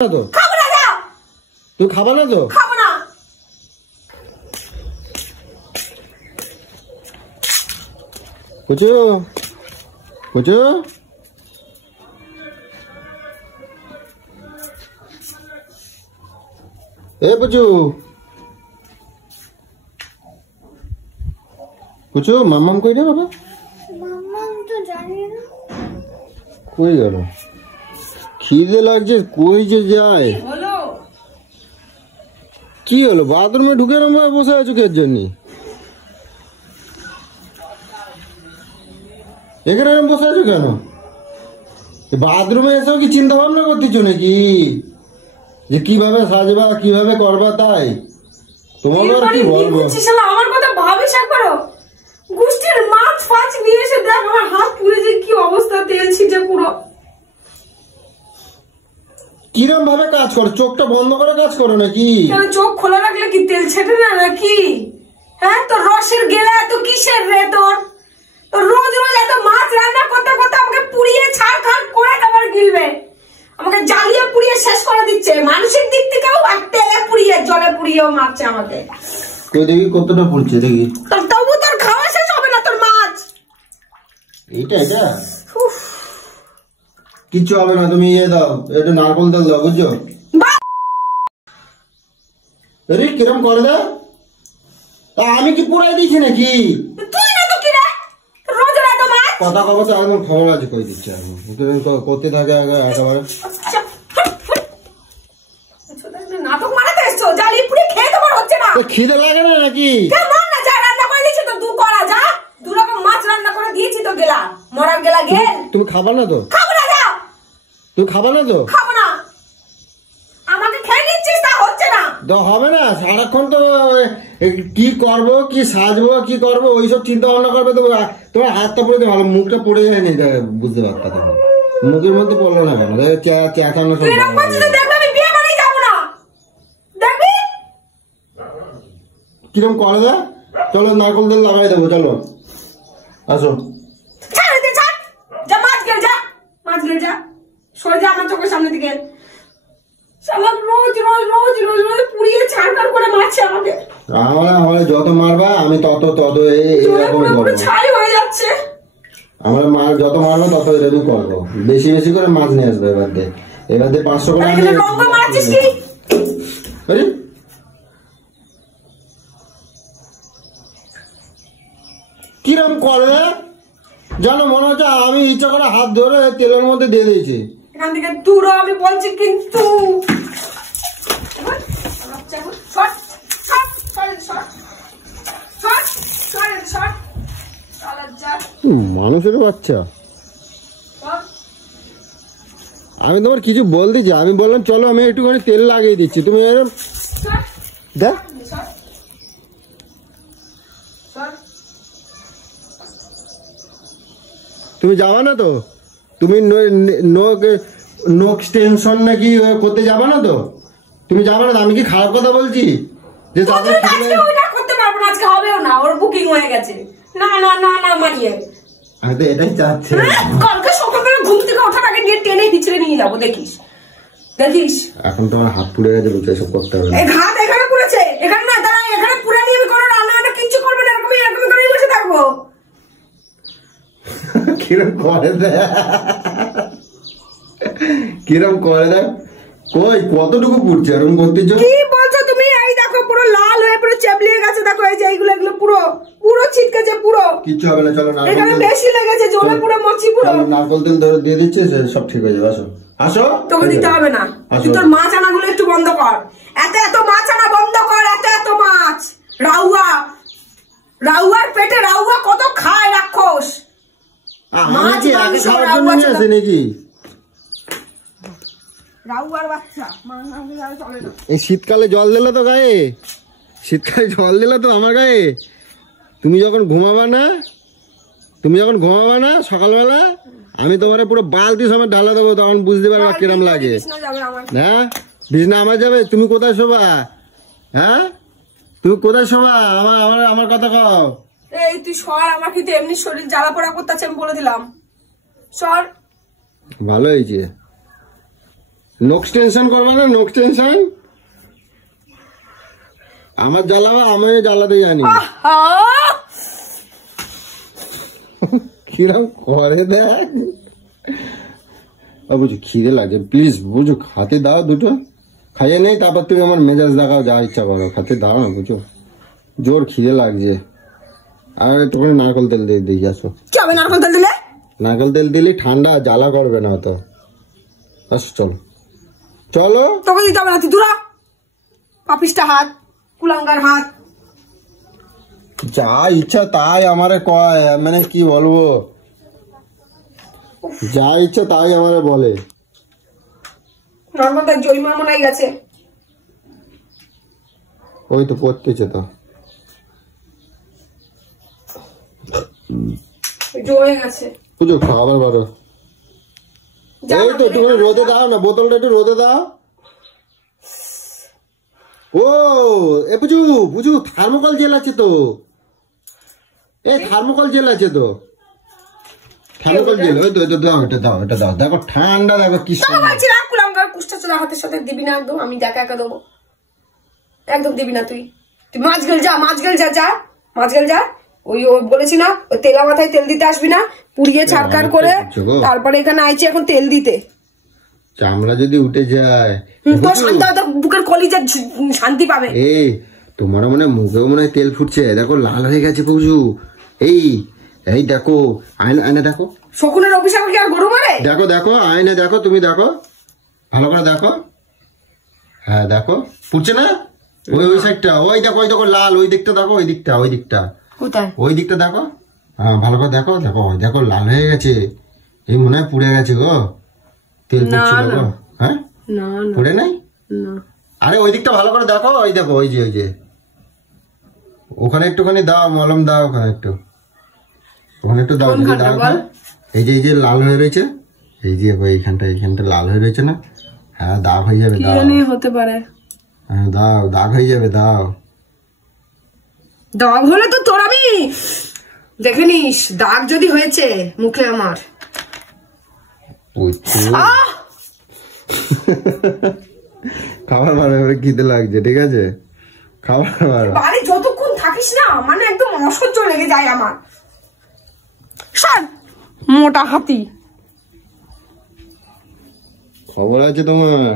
তো খাবো না যাও। তুই খাবা না তো? খাবো না। কুচু কুচু এ কুচু কুচু মাম্মাম কই রে বাবা? মাম্মাম তো জানি না কই গেল। খিদে লাগছে কই যে যায়। কি হলো বাথরুমে ঢুকে বসে আছো কে জন্য? এখানে বসে আছো কেন? বাথরুমে এসেও কি চিন্তা ভাবনা করতেছো নাকি যে কিভাবে সাজবা কিভাবে করবা? তাই তোমার আর কি বলবো। আমার কথা ভাবিস একবারও? গুষ্টির মাছ ফাছ নিয়ে এসে দেখ আমার হাত পুড়ে যে কি অবস্থা, তেল ছিটে পুরো। কিরম ভাবে কাজ করো? চোখটা বন্ধ করে কাজ করো নাকি? চোখ খোলা রাখলে কি তেল ছেটে না নাকি? হ্যাঁ তোর রসের গেলা এত কিসের রে তোর? তোর রোজ রোজ এত মাছ রান্না করতে করতে আমাকে পুড়িয়ে ছাড় খাড় করে আবার গিলবে, আমাকে জ্বালিয়ে পুড়িয়ে শেষ করে দিচ্ছে। মানসিক দিক থেকেও আর তেলে পুড়িয়ে জলে পুড়িয়েও মারছে আমাকে। তো দেখি কতটা পড়ছে দেখি। তবু তোর খাওয়া শেষ হবে না তোর মাছ। এটা কিচ্ছু হবে না, তুমি ইয়ে দাও, একটু নারকল তেল দাও বুঝছো? আরে কিরম করে দাও? আমি কি পুরাই দিচ্ছি নাকি? তুই না তো কি রে রোজ রাত মাছ কথা কব তো একদম খবর আছে কই দিচ্ছে আমি করতে থাকে একেবারে। নাটক মারাতে এসছো, জ্বালিয়ে পুড়ে খেয়ে তোমার হচ্ছে না? খিদে লাগে না নাকি? না যা রান্না করে দিয়েছি তো দু করা যা, দু রকম মাছ রান্না করে দিয়েছি তো গেলা মরার গেলা গেল। তুমি খাবা না তো? খাবো না যাও। তুমি খাবা না তো? খাবো না। আমাকে খেয়ে নিচ্ছিস তা হচ্ছে না। হবে না, সারাক্ষণ তো কি করবো কি সাজবো কি করবো ওইসব চিন্তা ভাবনা করবে তো। তোমার হাতটা পড়ে ভালো, মুখটা পড়ে যায়নি বুঝতে পারতা তখন। মুখের মধ্যে পড়লো না কেন? চেঁচানো সব কিরম করে দা? চলো নারকল তেল লাগাই দেবো, চলো আসো। আমার চোখের সামনে থেকে রোজ রোজ রোজ রোজ রোজ পুড়িয়ে ছাড় করে মারছে আমাকে। আমার যত মারবা আমি তত এরকম করবো। ছাই হয়ে যাচ্ছে। আমার যত মারবো তত এরকম করবো। বেশি বেশি করে মাছ নিয়ে আসবে এবার দিয়ে 500 করে। কিরম করে জানো? মনে হচ্ছে আমি ইচ্ছা করে হাত ধরে তেলের মধ্যে দিয়ে দিয়েছি। এখান থেকে দূর আমি বলছি কিন্তু মানুষের বাচ্চা। আমি তোমার কিছু বলতেছি, আমি বললাম চলো আমি একটুখানি তেল লাগিয়ে দিচ্ছি, তুমি এরকম দেখ। তুমি যাবা না তো? তুমি নো টেনশন নাকি করতে যাবা না তো? তুমি যাবা না? আমি কি খারাপ কথা বলছি? যে করতে পারবো না, আজকে হবেও না, ওর বুকিং হয়ে গেছে। না না না না মারিয়ে আমি তো এটাই চাচ্ছি। কালকে সকালবেলা ঘুম থেকে ওঠার আগে গিয়ে টেনে হিচড়ে নিয়ে যাবো, দেখিস দেখিস। এখন তো আমার হাত পুড়ে গেছে, বুঝে সব করতে হবে। হাত এখানে পুড়েছে, এখানে না দাঁড়া, এখানে পুড়ে নিয়ে কোনো রান্না বান্না কিচ্ছু করবে না, এরকম এরকম করে বসে থাকবো। কিরম করে দেয়, কিরম করে দেয়। কই কতটুকু পুড়ছে এরকম করতে? কি বলছো তুমি? এই দেখো পুরো লাল হয়ে পুরো চেপলিয়ে গেছে, দেখো এই যে এইগুলো এগুলো পুরো পুরো ছিটকেছে পুরো। কিচ্ছু হবে না, চলো। এখানে বেশি লেগেছে, জ্বলে পুরো মরছি পুরো। নারকল তেল ধরে দিয়ে দিচ্ছে, সব ঠিক হয়ে যাবে। আসো আসো। তোকে দিতে হবে না, তুই তোর মাছ আনাগুলো একটু বন্ধ কর। এত মাছ আনা বন্ধ কর, এত মাছ। রাউয়ার পেটে রাউয়া কত খায় রাক্ষস। মাছ মাংস রাউয়া আছে নাকি? রাউয়ার বাচ্চা চলে না। এই শীতকালে জল দিলে তো গায়ে, শীতকালে জল দিলে তো আমার গায়ে। তুমি যখন ঘুমাবা না সকালবেলা, আমি তোমার পুরো বালতি সময় ঢালা দেবো, তখন বুঝতে পারবা কিরম লাগে। হ্যাঁ বিছনা আমার যাবে। তুমি কোথায় শোবা? হ্যাঁ তুমি কোথায় শোবা? আমার কথা কও। এই তুই সর, আমার কিন্তু এমনি শরীর জ্বালা পোড়া করতেছে, আমি বলে দিলাম। সর। ভালো হয়েছে। নোক্স টেনশন করবে না, নোক্স টেনশন। আমার জ্বালাবে, আমি জ্বালাতে জানি কিরম করে দেখ। বুঝো খিদে লাগছে, প্লিজ বুঝো খাতে দাও, দুটো খাইয়ে নেই, তারপর তুমি আমার মেজাজ দেখাও, যা ইচ্ছা করো, খাতে দাও না, বুঝো জোর খিদে লাগছে। আর একটুখানি নারকেল তেল দিয়ে দিয়ে আসো। কি হবে নারকেল তেল দিলে? নারকেল তেল দিলে ঠান্ডা, জ্বালা করবে না অত। আসো চলো চলো। তোকে দিতে হবে না, তুই দূরা। পাপিষ্টা হাত, কুলাঙ্গার হাত। যা ইচ্ছা তাই আমারে কয়, মানে কি বলবো, যা ইচ্ছা তাই আমারে বলে। নর্মাল তার জরিমার মনে গেছে। ওই তো পড়তেছে তো, জমে গেছে। বুঝো খাবার বারো। এই তো একটু রোদে দাও না, বোতলটা একটু রোদে দাও। ও এ বুঝু বুঝু, থার্মোকল জেল আছে তো, এ থার্মোকল জেল আছে তো, থার্মোকল জেল। ওই তো দাও, এটা দাও, এটা দাও, দেখো ঠান্ডা, দেখো কি কুলাঙ্গার কুষ্টা চোলা হাতের সাথে দিবি না একদম, আমি দেখা একা দেবো, একদম দিবি না। তুই তুই মাছ গেল যা, মাছ গেল যা, যা মাছ গেল যা। ওই বলেছি না, ওই তেলা মাথায় তেল দিতে আসবি না, পুড়িয়ে ছাড়কার করে তারপরে এখানে আইছি এখন তেল দিতে। চামড়া যদি উঠে যায় তোর শান্তি হবে, তোর বুকের কলিজা শান্তি পাবে। এই তোমার মনে মুখেও মনে হয় তেল ফুটছে, দেখো লাল হয়ে গেছে বুঝু। এই এই দেখো, আয়না আয়না দেখো, শকুনের অভিশাপ কি আর গরু মারে? দেখো দেখো আয়না দেখো, তুমি দেখো ভালো করে দেখো। হ্যাঁ দেখো ফুটছে না, ওই ওই সাইডটা, ওই দেখো, ওই দেখো লাল, ওই দিকটা দেখো, ওই দিকটা, ওই দিকটা, কোথায়? ওই দিকটা দেখো। হ্যাঁ ভালো করে দেখো, দেখো ওই দেখো লাল হয়ে গেছে, এই মনে হয় পুড়ে গেছে গো, তেল ফুটছিল গো। হ্যাঁ পুড়ে নাই, আরে ওই দিকটা ভালো করে দেখো, ওই দেখো, ওই যে ওই যে ওখানে একটুখানি দাও, মলম দাও ওখানে একটু, ওখানে একটু দাও, যদি দাও। এই যে লাল হয়ে রয়েছে, এই যে এইখানটা, এইখানটা লাল হয়ে রয়েছে না, হ্যাঁ দাগ হয়ে যাবে, দাও হতে পারে, হ্যাঁ দাও, দাগ হয়ে যাবে, দাও। দাগ হলে তো তোর আমি দেখে নিস, দাগ যদি হয়েছে মুখে আমার। খাবার মারো, খিদে লাগছে, ঠিক আছে খাবার মারো। বাড়ি যতক্ষণ থাকিস না, মানে একদম অসহ্য লেগে যায় আমার। মোটা হাতি খবর আছে তোমার।